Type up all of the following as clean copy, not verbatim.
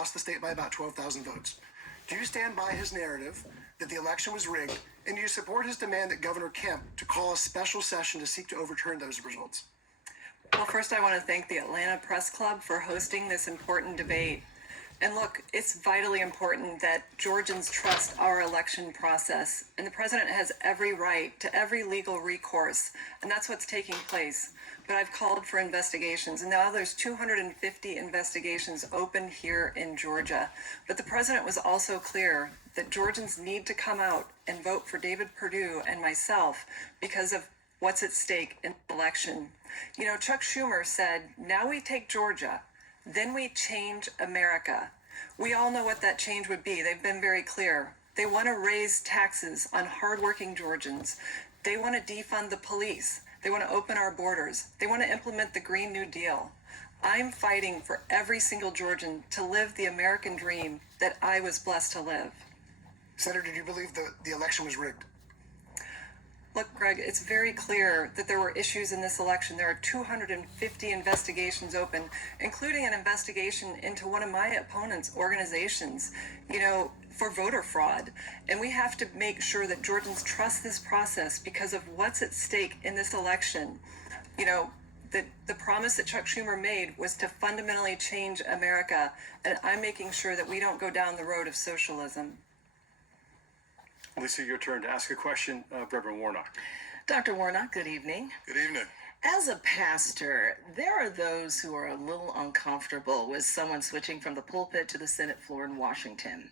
lost the state by about 12,000 votes. Do you stand by his narrative that the election was rigged, and do you support his demand that Governor Kemp to call a special session to seek to overturn those results? Well, first I want to thank the Atlanta Press Club for hosting this important debate. And look, it's vitally important that Georgians trust our election process, and the president has every right to every legal recourse, and that's what's taking place. But I've called for investigations, and now there's 250 investigations open here in Georgia. But the president was also clear that Georgians need to come out and vote for David Perdue and myself because of what's at stake in the election. You know, Chuck Schumer said, now we take Georgia, then we change America. We all know what that change would be. They've been very clear. They want to raise taxes on hardworking Georgians. They want to defund the police. They want to open our borders. They want to implement the Green New Deal. I'm fighting for every single Georgian to live the American dream that I was blessed to live. Senator, do you believe the election was rigged? Look, Greg, it's very clear that there were issues in this election. There are 250 investigations open, including an investigation into one of my opponent's organizations, for voter fraud. And we have to make sure that Georgians trust this process because of what's at stake in this election. The promise that Chuck Schumer made was to fundamentally change America, and I'm making sure that we don't go down the road of socialism. Lisa, your turn to ask a question. Reverend Warnock. Dr. Warnock, good evening. Good evening. As a pastor, there are those who are a little uncomfortable with someone switching from the pulpit to the Senate floor in Washington.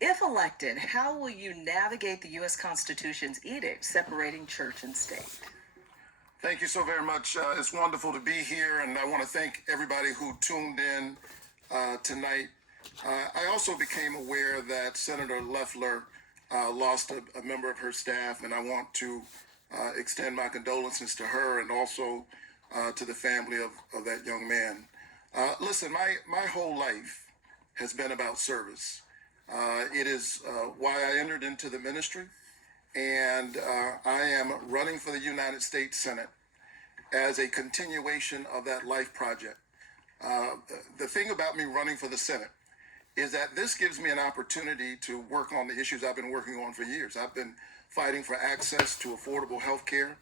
If elected, how will you navigate the U.S. Constitution's edict separating church and state? Thank you so very much. It's wonderful to be here, and I want to thank everybody who tuned in tonight. I also became aware that Senator Loeffler lost a member of her staff, and I want to extend my condolences to her and also to the family of that young man. Listen, my whole life has been about service. It is why I entered into the ministry, and I am running for the United States Senate as a continuation of that life project. The thing about me running for the Senate is that this gives me an opportunity to work on the issues I've been working on for years. I've been fighting for access to affordable health care.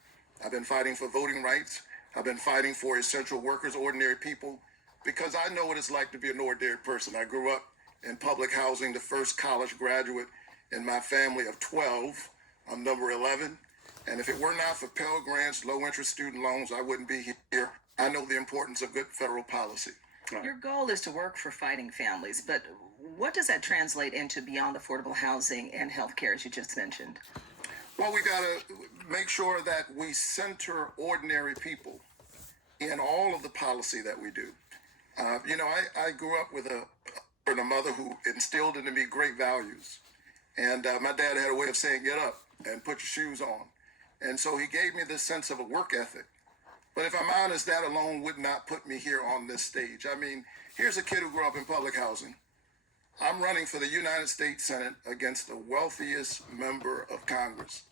I've been fighting for voting rights. I've been fighting for essential workers, ordinary people, because I know what it's like to be an ordinary person. I grew up in public housing, the first college graduate in my family of 12. I'm number 11. And if it were not for Pell Grants, low-interest student loans, I wouldn't be here. I know the importance of good federal policy. Your goal is to work for fighting families, but what does that translate into beyond affordable housing and health care, as you just mentioned? Well, we got to make sure that we center ordinary people in all of the policy that we do. I grew up with a mother who instilled into me great values. And my dad had a way of saying, get up and put your shoes on. And so he gave me this sense of a work ethic. But if I'm honest, that alone would not put me here on this stage. I mean, here's a kid who grew up in public housing. I'm running for the United States Senate against the wealthiest member of Congress.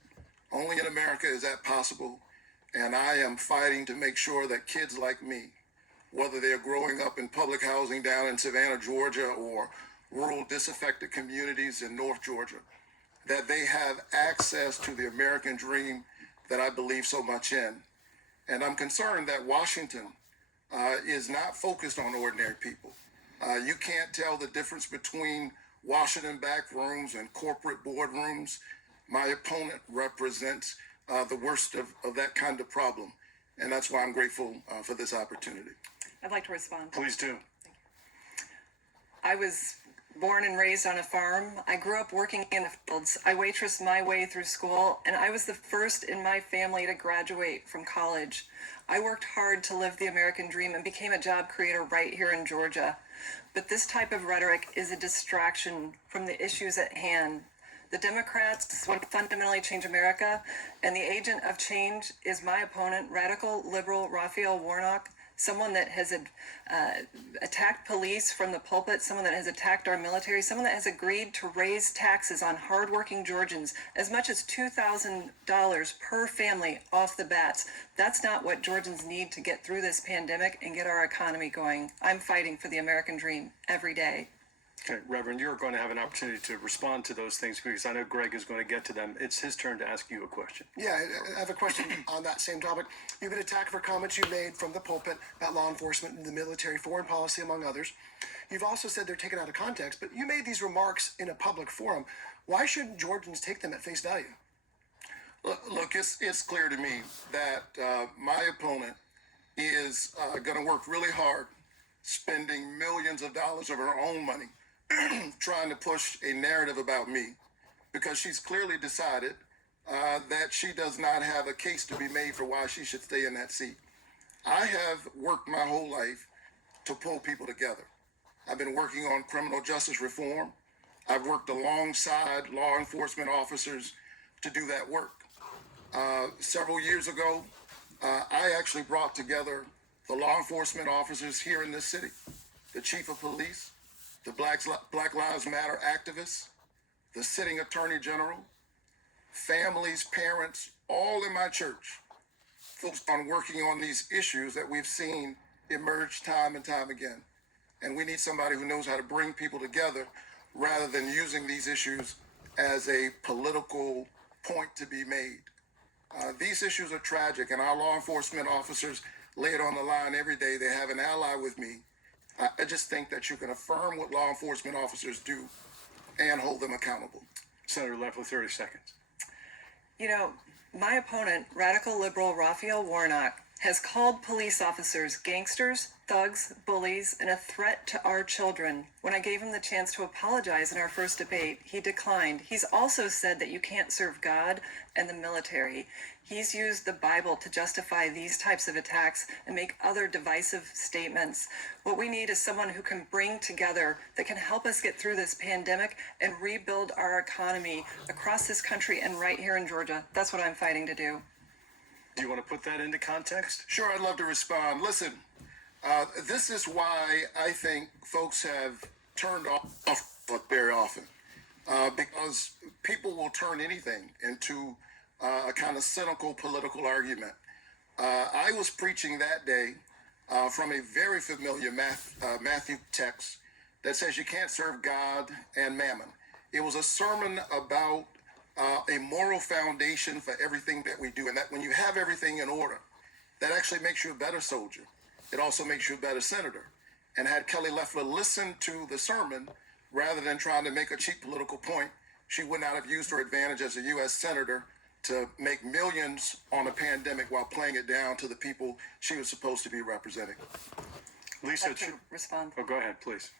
Only in America is that possible. And I am fighting to make sure that kids like me, whether they're growing up in public housing down in Savannah, Georgia, or rural disaffected communities in North Georgia, that they have access to the American dream that I believe so much in. And I'm concerned that Washington is not focused on ordinary people. You can't tell the difference between Washington back rooms and corporate boardrooms. My opponent represents the worst of that kind of problem. And that's why I'm grateful for this opportunity. I'd like to respond. Please do. I was born and raised on a farm. I grew up working in the fields. I waitressed my way through school, and I was the first in my family to graduate from college. I worked hard to live the American dream and became a job creator right here in Georgia. But this type of rhetoric is a distraction from the issues at hand. The Democrats want to fundamentally change America, and the agent of change is my opponent, radical liberal Raphael Warnock, someone that has attacked police from the pulpit, someone that has attacked our military, someone that has agreed to raise taxes on hardworking Georgians as much as $2,000 per family off the bats. That's not what Georgians need to get through this pandemic and get our economy going. I'm fighting for the American dream every day. Okay, Reverend, you're going to have an opportunity to respond to those things because I know Greg is going to get to them. It's his turn to ask you a question. Yeah, I have a question on that same topic. You've been attacked for comments you made from the pulpit about law enforcement and the military, foreign policy, among others. You've also said they're taken out of context, but you made these remarks in a public forum. Why shouldn't Georgians take them at face value? Look, it's clear to me that my opponent is going to work really hard, spending millions of dollars of her own money, trying to push a narrative about me, because she's clearly decided that she does not have a case to be made for why she should stay in that seat. I have worked my whole life to pull people together. I've been working on criminal justice reform. I've worked alongside law enforcement officers to do that work. Several years ago, I actually brought together the law enforcement officers here in this city, the chief of police, the Black Lives Matter activists, the sitting attorney general, families, parents, all in my church, focused on working on these issues that we've seen emerge time and time again. And we need somebody who knows how to bring people together rather than using these issues as a political point to be made. These issues are tragic, and our law enforcement officers lay it on the line every day. They have an ally with me. I just think that you can affirm what law enforcement officers do and hold them accountable. Senator Leffler, 30 seconds. You know, my opponent, radical liberal Raphael Warnock, has called police officers gangsters, thugs, bullies, and a threat to our children. When I gave him the chance to apologize in our first debate, he declined. He's also said that you can't serve God and the military. He's used the Bible to justify these types of attacks and make other divisive statements. What we need is someone who can bring together, that can help us get through this pandemic and rebuild our economy across this country and right here in Georgia. That's what I'm fighting to do. Do you want to put that into context? Sure, I'd love to respond. Listen, this is why I think folks have turned off very often, because people will turn anything into a kind of cynical political argument. I was preaching that day from a very familiar Matthew text that says you can't serve God and mammon. It was a sermon about a moral foundation for everything that we do, and that when you have everything in order, that actually makes you a better soldier. It also makes you a better senator. And had Kelly Loeffler listened to the sermon rather than trying to make a cheap political point, she would not have used her advantage as a U.S. senator to make millions on a pandemic while playing it down to the people she was supposed to be representing. Lisa, I can respond. oh, go ahead, please.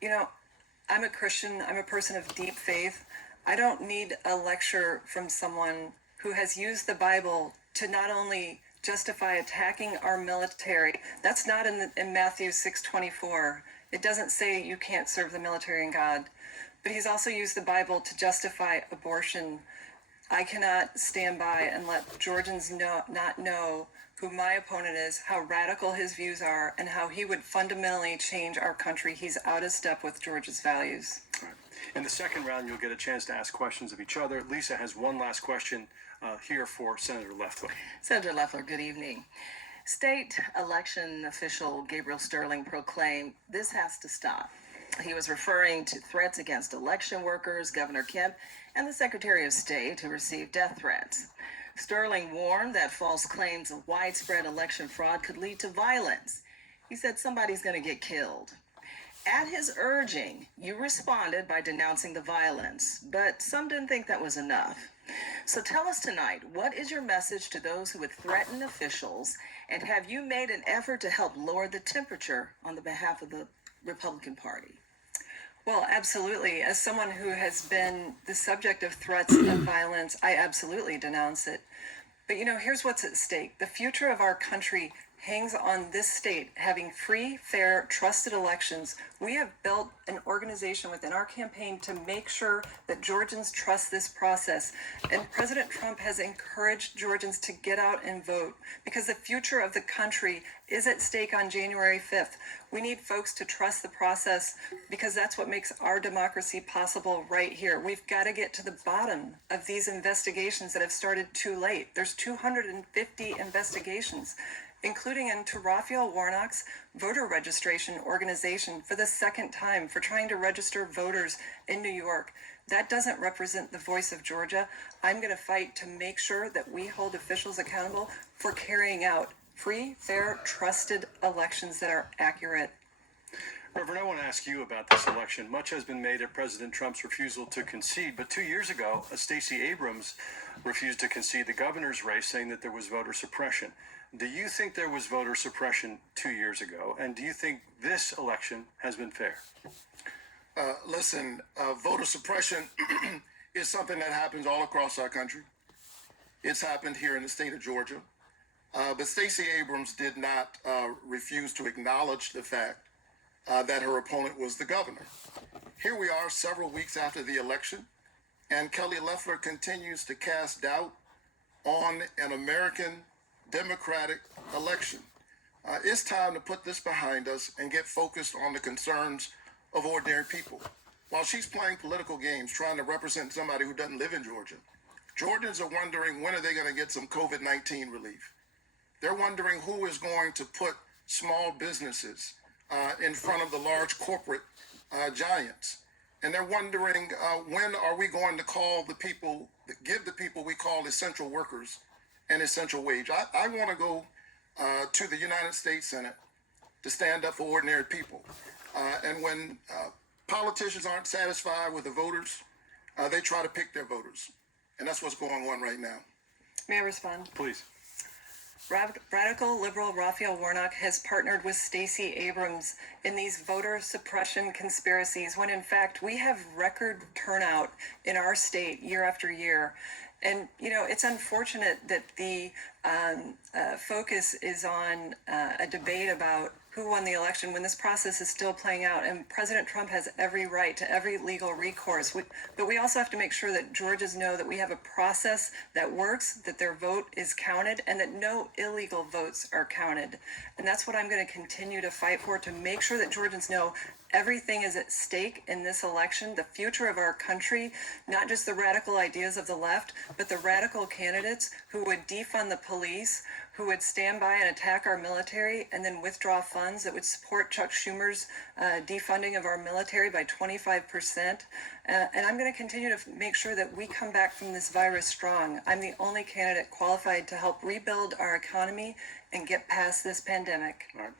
You know, I'm a Christian. I'm a person of deep faith. I don't need a lecture from someone who has used the Bible to not only justify attacking our military. That's not in Matthew 6:24. It doesn't say you can't serve the military and God. But he's also used the Bible to justify abortion. I cannot stand by and let Georgians not know who my opponent is, how radical his views are, and how he would fundamentally change our country. He's out of step with Georgia's values. All right. In the second round, you'll get a chance to ask questions of each other. Lisa has one last question here for Senator Loeffler. Senator Loeffler, good evening. State election official Gabriel Sterling proclaimed this has to stop. He was referring to threats against election workers, Governor Kemp, and the Secretary of State who received death threats. Sterling warned that false claims of widespread election fraud could lead to violence. He said somebody's going to get killed. At his urging, you responded by denouncing the violence, but some didn't think that was enough. So tell us tonight, what is your message to those who would threaten officials, and have you made an effort to help lower the temperature on the behalf of the Republican Party? Well, absolutely. As someone who has been the subject of threats of violence, I absolutely denounce it. But you know, here's what's at stake. The future of our country hangs on this state having free, fair, trusted elections. We have built an organization within our campaign to make sure that Georgians trust this process. And President Trump has encouraged Georgians to get out and vote because the future of the country is at stake on January 5th. We need folks to trust the process because that's what makes our democracy possible right here. We've got to get to the bottom of these investigations that have started too late. There's 250 investigations. including into Raphael Warnock's voter registration organization for the second time for trying to register voters in New York. That doesn't represent the voice of Georgia. I'm going to fight to make sure that we hold officials accountable for carrying out free, fair, trusted elections that are accurate. Reverend, I want to ask you about this election. Much has been made of President Trump's refusal to concede, but 2 years ago, Stacey Abrams refused to concede the governor's race, saying that there was voter suppression. Do you think there was voter suppression 2 years ago, and do you think this election has been fair? Listen, voter suppression is something that happens all across our country. It's happened here in the state of Georgia. But Stacey Abrams did not refuse to acknowledge the fact that her opponent was the governor. Here we are several weeks after the election, and Kelly Loeffler continues to cast doubt on an American democratic election. It's time to put this behind us and get focused on the concerns of ordinary people. While she's playing political games, trying to represent somebody who doesn't live in Georgia, Georgians are wondering when are they going to get some COVID-19 relief. They're wondering who is going to put small businesses in front of the large corporate giants. And they're wondering when are we going to call the people, give the people we call essential workers an essential wage. I want to go to the United States Senate to stand up for ordinary people. And when politicians aren't satisfied with the voters, they try to pick their voters. And that's what's going on right now. May I respond? Please. Radical liberal Raphael Warnock has partnered with Stacey Abrams in these voter suppression conspiracies when in fact we have record turnout in our state year after year. And, you know, it's unfortunate that the focus is on a debate about who won the election when this process is still playing out. And President Trump has every right to every legal recourse. But we also have to make sure that Georgians know that we have a process that works, that their vote is counted, and that no illegal votes are counted. And that's what I'm going to continue to fight for, to make sure that Georgians know everything is at stake in this election, the future of our country, not just the radical ideas of the left, but the radical candidates who would defund the police, who would stand by and attack our military and then withdraw funds that would support Chuck Schumer's defunding of our military by 25%. And I'm going to continue to make sure that we come back from this virus strong. I'm the only candidate qualified to help rebuild our economy and get past this pandemic. All right.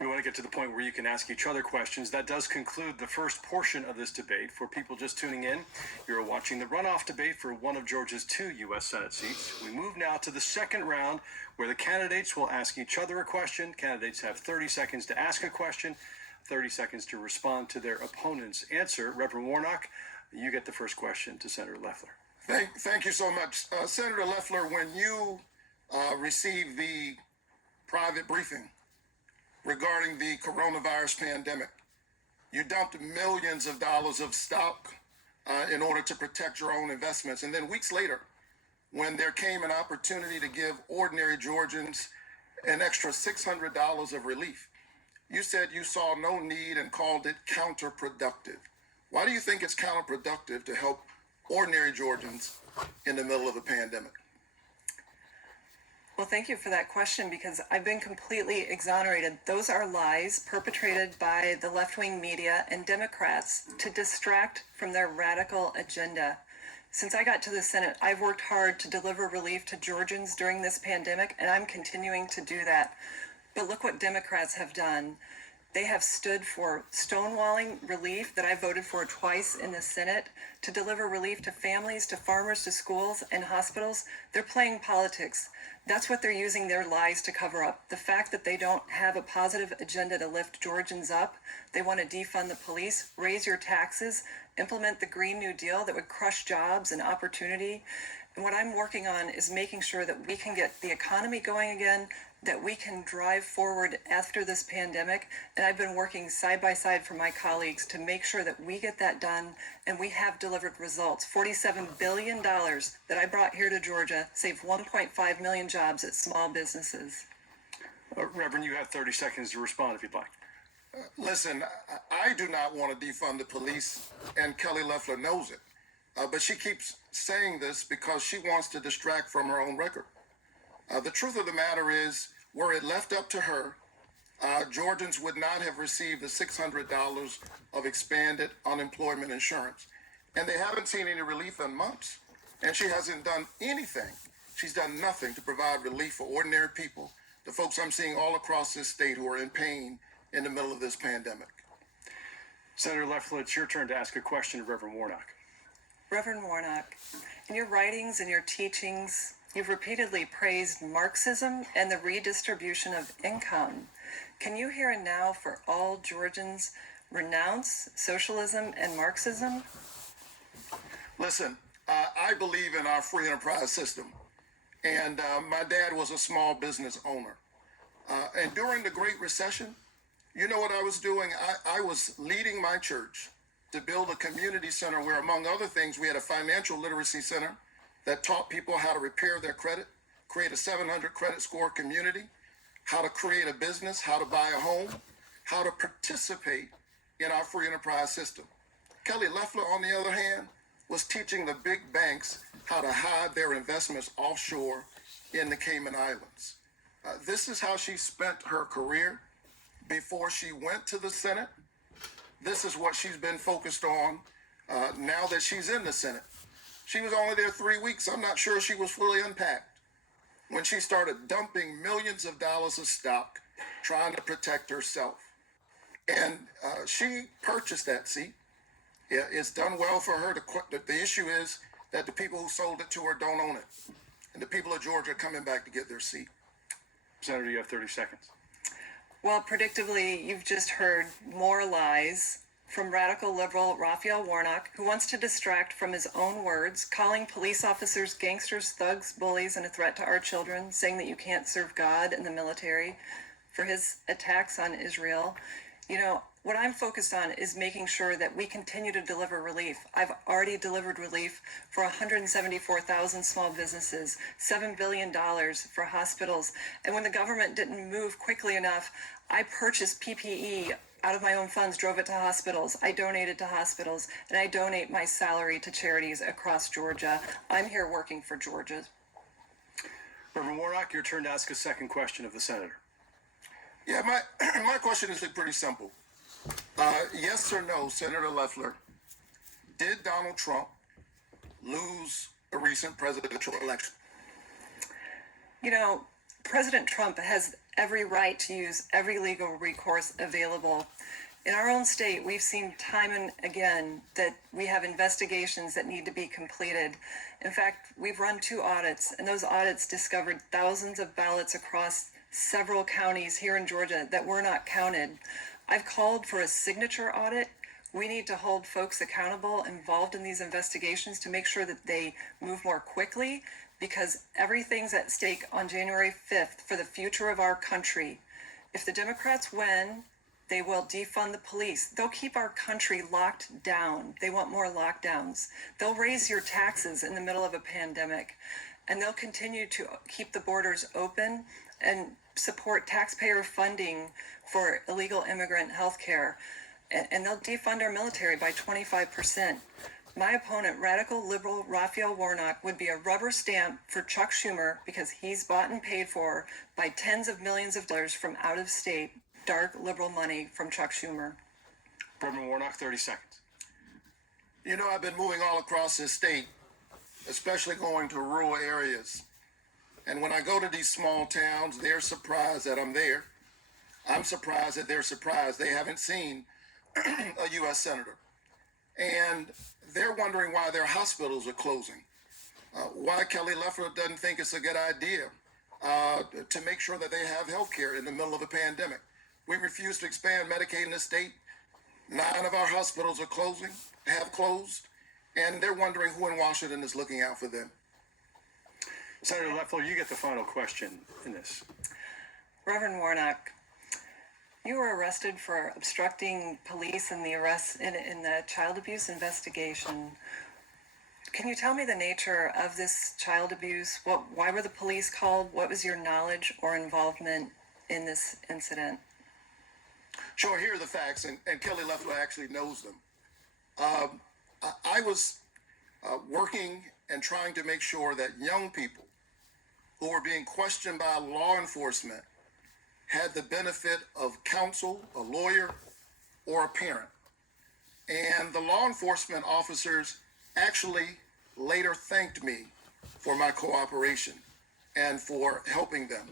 We want to get to the point where you can ask each other questions. That does conclude the first portion of this debate. For people just tuning in, you're watching the runoff debate for one of Georgia's 2 U.S. Senate seats. We move now to the second round, where the candidates will ask each other a question. Candidates have 30 seconds to ask a question, 30 seconds to respond to their opponent's answer. Reverend Warnock, you get the first question to Senator Loeffler. Thank you so much. Senator Loeffler, when you received the private briefing regarding the coronavirus pandemic, you dumped millions of dollars of stock in order to protect your own investments. And then weeks later, when there came an opportunity to give ordinary Georgians an extra $600 of relief, you said you saw no need and called it counterproductive. Why do you think it's counterproductive to help ordinary Georgians in the middle of a pandemic? Well, thank you for that question, because I've been completely exonerated. Those are lies perpetrated by the left-wing media and Democrats to distract from their radical agenda. Since I got to the Senate, I've worked hard to deliver relief to Georgians during this pandemic, and I'm continuing to do that. But look what Democrats have done. They have stood for stonewalling relief that I voted for twice in the Senate, to deliver relief to families, to farmers, to schools and hospitals. They're playing politics. That's what they're using their lies to cover up. The fact that they don't have a positive agenda to lift Georgians up. They want to defund the police, raise your taxes, implement the Green New Deal that would crush jobs and opportunity. And what I'm working on is making sure that we can get the economy going again, that we can drive forward after this pandemic. And I've been working side by side for my colleagues to make sure that we get that done, and we have delivered results. $47 billion that I brought here to Georgia saved 1.5 million jobs at small businesses. Reverend, you have 30 seconds to respond if you'd like. Listen, I do not want to defund the police, and Kelly Loeffler knows it. But she keeps saying this because she wants to distract from her own record. The truth of the matter is, Were it left up to her, Georgians would not have received the $600 of expanded unemployment insurance. And they haven't seen any relief in months. And she hasn't done anything. She's done nothing to provide relief for ordinary people, the folks I'm seeing all across this state who are in pain in the middle of this pandemic. Senator Loeffler, it's your turn to ask a question of Reverend Warnock. Reverend Warnock, in your writings and your teachings, you've repeatedly praised Marxism and the redistribution of income. Can you here and now, for all Georgians, renounce socialism and Marxism? Listen, I believe in our free enterprise system. And my dad was a small business owner. And during the Great Recession, you know what I was doing? I was leading my church to build a community center where, among other things, we had a financial literacy center that taught people how to repair their credit, create a 700 credit score community, how to create a business, how to buy a home, how to participate in our free enterprise system. Kelly Loeffler, on the other hand, was teaching the big banks how to hide their investments offshore in the Cayman Islands. This is how she spent her career before she went to the Senate. This is what she's been focused on now that she's in the Senate. She was only there 3 weeks. I'm not sure she was fully unpacked when she started dumping millions of dollars of stock trying to protect herself. And she purchased that seat. It's done well for her to quit. The issue is that the people who sold it to her don't own it. And the people of Georgia are coming back to get their seat. Senator, you have 30 seconds. Well, predictably, you've just heard more lies from radical liberal Raphael Warnock, who wants to distract from his own words, calling police officers gangsters, thugs, bullies, and a threat to our children, saying that you can't serve God and the military, for his attacks on Israel. You know, what I'm focused on is making sure that we continue to deliver relief. I've already delivered relief for 174,000 small businesses, $7 billion for hospitals. And when the government didn't move quickly enough, I purchased PPE out of my own funds, drove it to hospitals. I donated to hospitals, and I donate my salary to charities across Georgia. I'm here working for Georgia. Reverend Warnock, your turn to ask a second question of the senator. Yeah, my question is pretty simple. Yes or no, Senator Loeffler, did Donald Trump lose a recent presidential election? You know, President Trump has every right to use every legal recourse available. In our own state, we've seen time and again that we have investigations that need to be completed. In fact, we've run 2 audits, and those audits discovered thousands of ballots across several counties here in Georgia that were not counted. I've called for a signature audit. We need to hold folks accountable involved in these investigations to make sure that they move more quickly, because everything's at stake on January 5th for the future of our country. If the Democrats win, they will defund the police. They'll keep our country locked down. They want more lockdowns. They'll raise your taxes in the middle of a pandemic. And they'll continue to keep the borders open and support taxpayer funding for illegal immigrant health care. And they'll defund our military by 25%. My opponent, radical liberal Raphael Warnock, would be a rubber stamp for Chuck Schumer because he's bought and paid for by tens of millions of dollars from out of state, dark liberal money from Chuck Schumer. Reverend Warnock, 30 seconds. You know, I've been moving all across this state, especially going to rural areas. And when I go to these small towns, they're surprised that I'm there. I'm surprised that they're surprised they haven't seen a U.S. senator. And they're wondering why their hospitals are closing. Why Kelly Loeffler doesn't think it's a good idea to make sure that they have health care in the middle of a pandemic. We refuse to expand Medicaid in the state. 9 of our hospitals are closing, have closed, and they're wondering who in Washington is looking out for them. Senator Loeffler, you get the final question in this. Reverend Warnock, you were arrested for obstructing police in the arrest in the child abuse investigation. Can you tell me the nature of this child abuse? Why were the police called? What was your knowledge or involvement in this incident? Sure, here are the facts, and Kelly Loeffler actually knows them. I was working and trying to make sure that young people who were being questioned by law enforcement had the benefit of counsel, a lawyer, or a parent. And the law enforcement officers actually later thanked me for my cooperation and for helping them.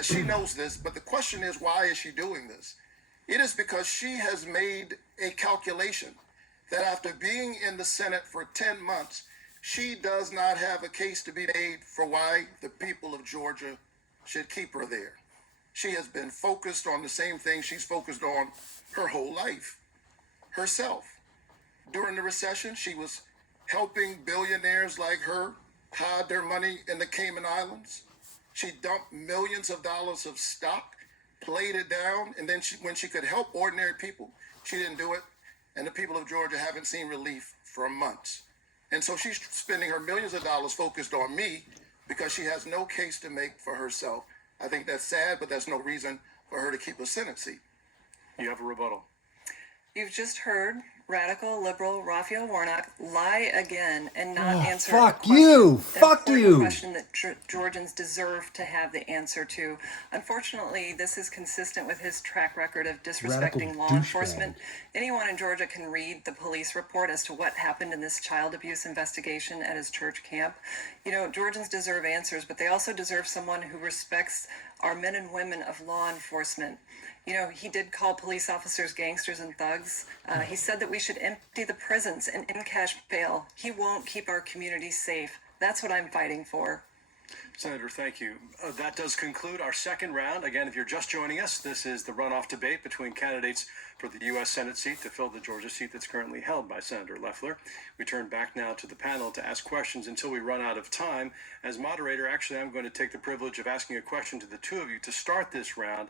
She knows this, but the question is, why is she doing this? It is because she has made a calculation that after being in the Senate for 10 months, she does not have a case to be made for why the people of Georgia should keep her there. She has been focused on the same thing she's focused on her whole life, herself. During the recession, she was helping billionaires like her hide their money in the Cayman Islands. She dumped millions of dollars of stock, played it down, and then when she could help ordinary people, she didn't do it. And the people of Georgia haven't seen relief for months. And so she's spending her millions of dollars focused on me because she has no case to make for herself. I think that's sad, but that's no reason for her to keep a Senate seat. You have a rebuttal. You've just heard radical liberal Raphael Warnock lie again and not answer fuck a question, you. an Fuck important you. question that Georgians deserve to have the answer to. Unfortunately, this is consistent with his track record of disrespecting Radical law douchebag. enforcement. Anyone in Georgia can read the police report as to what happened in this child abuse investigation at his church camp. You know, Georgians deserve answers, but they also deserve someone who respects our men and women of law enforcement. You know, he did call police officers gangsters and thugs. He said that we should empty the prisons and in-cash bail. He won't keep our communities safe. That's what I'm fighting for. Senator, thank you. That does conclude our second round. Again, if you're just joining us, this is the runoff debate between candidates for the U.S. Senate seat to fill the Georgia seat that's currently held by Senator Loeffler. We turn back now to the panel to ask questions until we run out of time. As moderator, actually, I'm going to take the privilege of asking a question to the two of you to start this round.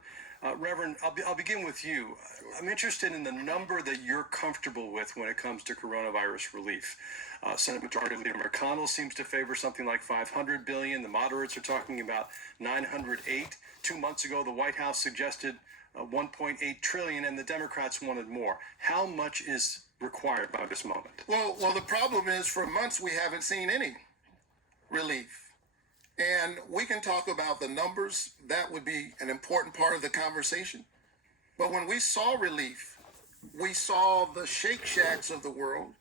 Reverend, I'll begin with you. I'm interested in the number that you're comfortable with when it comes to coronavirus relief. Senate Majority Leader McConnell seems to favor something like $500 billion. The moderates are talking about $908. 2 months ago, the White House suggested $1.8 trillion, and the Democrats wanted more. How much is required by this moment? Well, the problem is for months we haven't seen any relief. And we can talk about the numbers. That would be an important part of the conversation. But when we saw relief, we saw the Shake Shacks of the world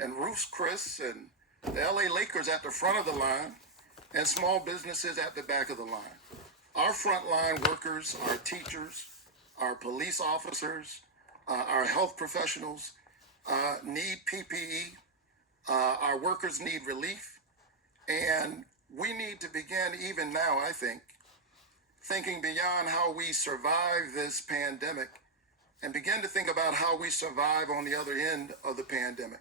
and Ruth's Chris and the LA Lakers at the front of the line and small businesses at the back of the line. Our frontline workers, our teachers, our police officers, our health professionals need PPE. Our workers need relief. And we need to begin, even now, I think, thinking beyond how we survive this pandemic and begin to think about how we survive on the other end of the pandemic.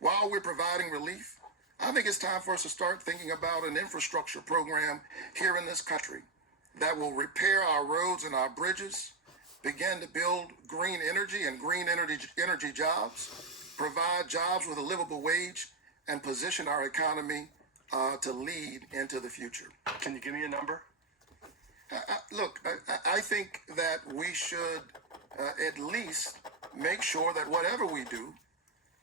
While we're providing relief, I think it's time for us to start thinking about an infrastructure program here in this country that will repair our roads and our bridges, begin to build green energy and green energy jobs, provide jobs with a livable wage, and position our economy to lead into the future. Can you give me a number? Look, I think that we should at least make sure that whatever we do,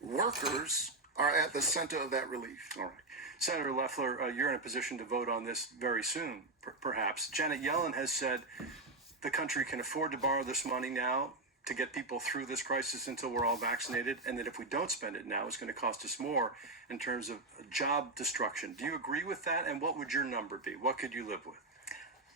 workers are at the center of that relief. All right. Senator Loeffler, you're in a position to vote on this very soon, perhaps. Janet Yellen has said the country can afford to borrow this money now to get people through this crisis until we're all vaccinated, and that if we don't spend it now, it's going to cost us more in terms of job destruction. Do you agree with that? And what would your number be? What could you live with?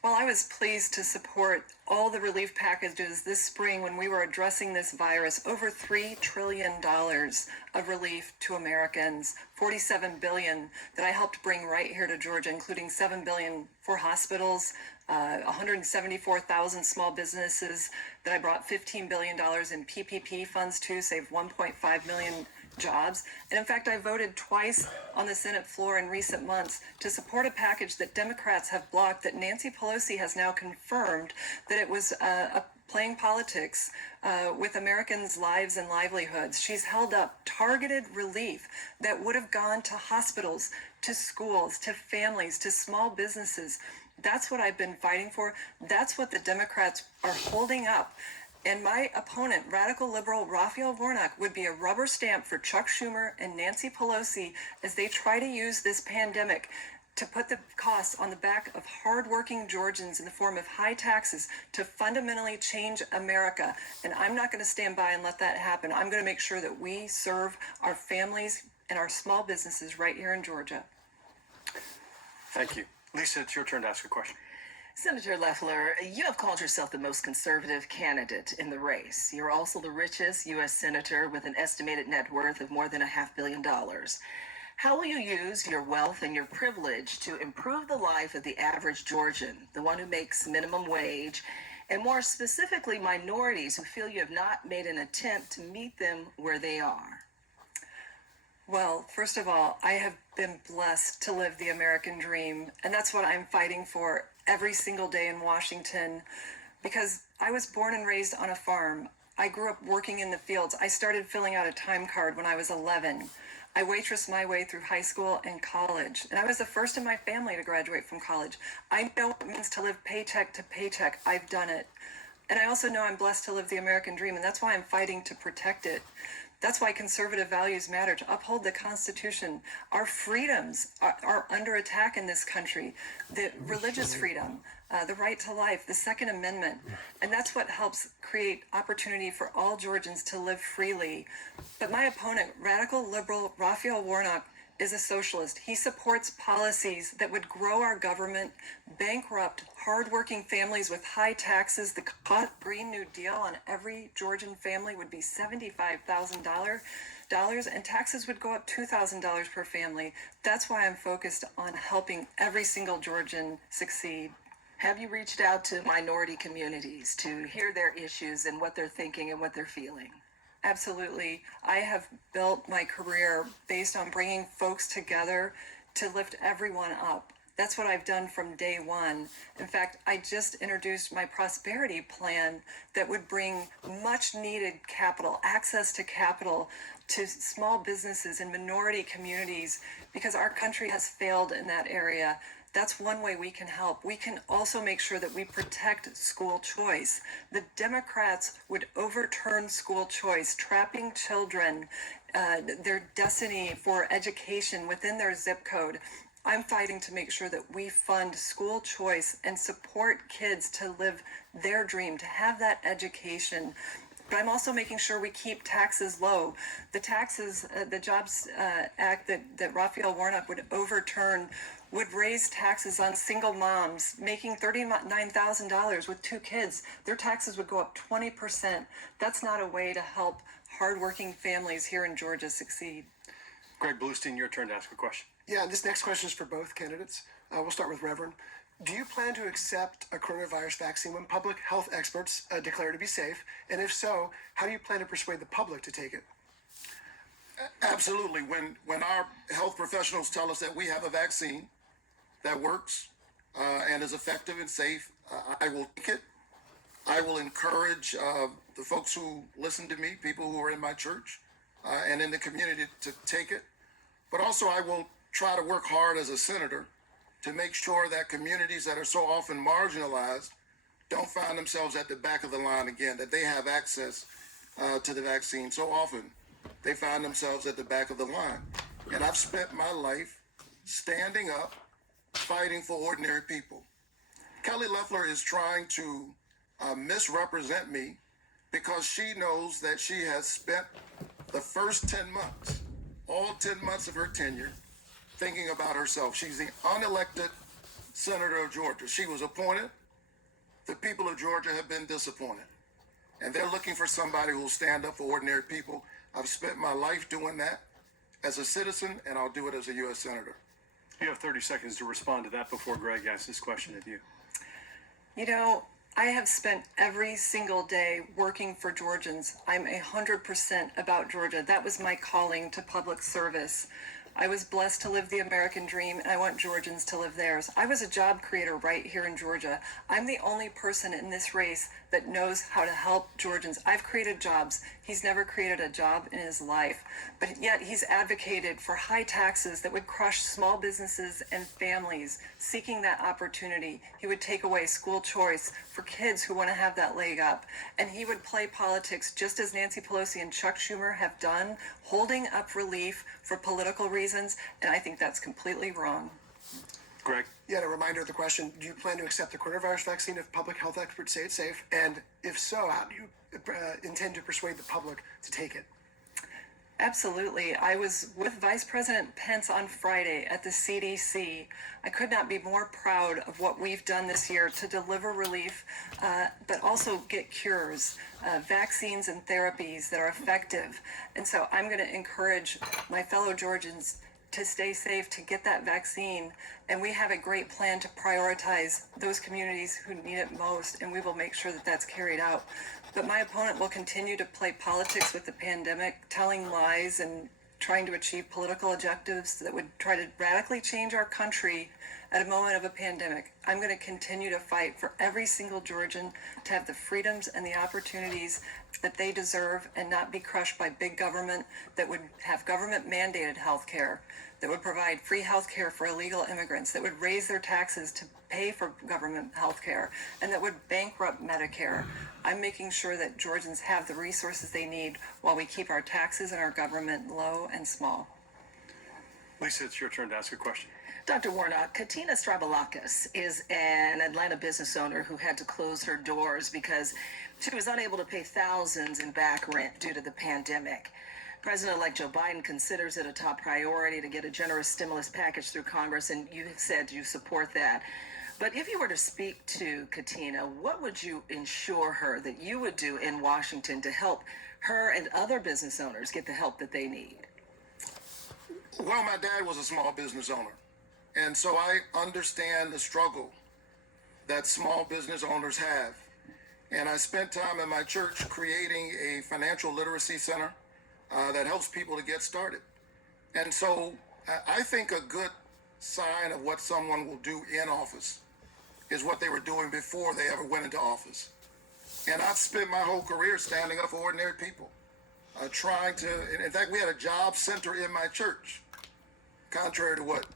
Well, I was pleased to support all the relief packages this spring when we were addressing this virus. Over $3 trillion of relief to Americans, $47 billion that I helped bring right here to Georgia, including $7 billion for hospitals, 174,000 small businesses that I brought $15 billion in PPP funds to, saved 1.5 million jobs. And in fact, I voted twice on the Senate floor in recent months to support a package that Democrats have blocked, that Nancy Pelosi has now confirmed that it was playing politics with Americans' lives and livelihoods. She's held up targeted relief that would have gone to hospitals, to schools, to families, to small businesses. That's what I've been fighting for. That's what the Democrats are holding up. And my opponent, radical liberal Raphael Warnock, would be a rubber stamp for Chuck Schumer and Nancy Pelosi as they try to use this pandemic to put the costs on the back of hardworking Georgians in the form of high taxes to fundamentally change America. And I'm not going to stand by and let that happen. I'm going to make sure that we serve our families and our small businesses right here in Georgia. Thank you. Lisa, it's your turn to ask a question. Senator Loeffler, you have called yourself the most conservative candidate in the race. You're also the richest U.S. senator with an estimated net worth of more than $500 million. How will you use your wealth and your privilege to improve the life of the average Georgian, the one who makes minimum wage, and more specifically, minorities who feel you have not made an attempt to meet them where they are? Well, first of all, I have been blessed to live the American dream, and that's what I'm fighting for every single day in Washington, because I was born and raised on a farm. I grew up working in the fields. I started filling out a time card when I was 11. I waitressed my way through high school and college, and I was the first in my family to graduate from college. I know what it means to live paycheck to paycheck. I've done it. And I also know I'm blessed to live the American dream, and that's why I'm fighting to protect it. That's why conservative values matter, to uphold the Constitution. Our freedoms are under attack in this country. The religious freedom, the right to life, the Second Amendment. And that's what helps create opportunity for all Georgians to live freely. But my opponent, radical liberal Raphael Warnock, is a socialist. He supports policies that would grow our government, bankrupt hardworking families with high taxes. The Green New Deal on every Georgian family would be $75,000, and taxes would go up $2,000 per family. That's why I'm focused on helping every single Georgian succeed. Have you reached out to minority communities to hear their issues and what they're thinking and what they're feeling? Absolutely. I have built my career based on bringing folks together to lift everyone up. That's what I've done from day one. In fact, I just introduced my prosperity plan that would bring much needed capital, access to capital to small businesses and minority communities, because our country has failed in that area. That's one way we can help. We can also make sure that we protect school choice. The Democrats would overturn school choice, trapping children, their destiny for education within their zip code. I'm fighting to make sure that we fund school choice and support kids to live their dream, to have that education. But I'm also making sure we keep taxes low. The taxes, the Jobs Act that Raphael Warnock would overturn would raise taxes on single moms making $39,000 with 2 kids. Their taxes would go up 20%. That's not a way to help hardworking families here in Georgia succeed. Greg Bluestein, your turn to ask a question. Yeah, and this next question is for both candidates. We'll start with Reverend. Do you plan to accept a coronavirus vaccine when public health experts declare it to be safe? And if so, how do you plan to persuade the public to take it? Absolutely. When our health professionals tell us that we have a vaccine that works and is effective and safe, I will take it. I will encourage the folks who listen to me, people who are in my church and in the community, to take it. But also I will try to work hard as a senator to make sure that communities that are so often marginalized don't find themselves at the back of the line again, that they have access to the vaccine. So often they find themselves at the back of the line. And I've spent my life standing up, fighting for ordinary people. Kelly Loeffler is trying to misrepresent me because she knows that she has spent the first 10 months, all 10 months of her tenure, thinking about herself. She's the unelected senator of Georgia. She was appointed. The people of Georgia have been disappointed. And they're looking for somebody who will stand up for ordinary people. I've spent my life doing that as a citizen, and I'll do it as a U.S. senator. You have 30 seconds to respond to that before Greg asks this question of you. You know, I have spent every single day working for Georgians. I'm 100% about Georgia. That was my calling to public service. I was blessed to live the American dream, and I want Georgians to live theirs. I was a job creator right here in Georgia. I'm the only person in this race that knows how to help Georgians. I've created jobs. He's never created a job in his life, but yet he's advocated for high taxes that would crush small businesses and families seeking that opportunity. He would take away school choice for kids who want to have that leg up, and he would play politics just as Nancy Pelosi and Chuck Schumer have done, holding up relief for political reasons, and I think that's completely wrong. Greg? Yeah, a reminder of the question: do you plan to accept the coronavirus vaccine if public health experts say it's safe? And if so, how do you intend to persuade the public to take it? Absolutely. I was with Vice President Pence on Friday at the CDC. I could not be more proud of what we've done this year to deliver relief, but also get cures, vaccines and therapies that are effective. And so I'm going to encourage my fellow Georgians to stay safe, to get that vaccine. And we have a great plan to prioritize those communities who need it most, and we will make sure that that's carried out. But my opponent will continue to play politics with the pandemic, telling lies and trying to achieve political objectives that would try to radically change our country at a moment of a pandemic. I'm going to continue to fight for every single Georgian to have the freedoms and the opportunities that they deserve and not be crushed by big government that would have government mandated health care, that would provide free health care for illegal immigrants, that would raise their taxes to pay for government health care, and that would bankrupt Medicare. I'm making sure that Georgians have the resources they need while we keep our taxes and our government low and small. Lisa, it's your turn to ask a question. Dr. Warnock, Katina Strabalakis is an Atlanta business owner who had to close her doors because she was unable to pay thousands in back rent due to the pandemic. President-elect Joe Biden considers it a top priority to get a generous stimulus package through Congress, and you have said you support that. But if you were to speak to Katina, what would you ensure her that you would do in Washington to help her and other business owners get the help that they need? Well, my dad was a small business owner, and so I understand the struggle that small business owners have. And I spent time in my church creating a financial literacy center that helps people to get started. And so I think a good sign of what someone will do in office is what they were doing before they ever went into office. And I've spent my whole career standing up for ordinary people, trying to, in fact, we had a job center in my church, contrary to what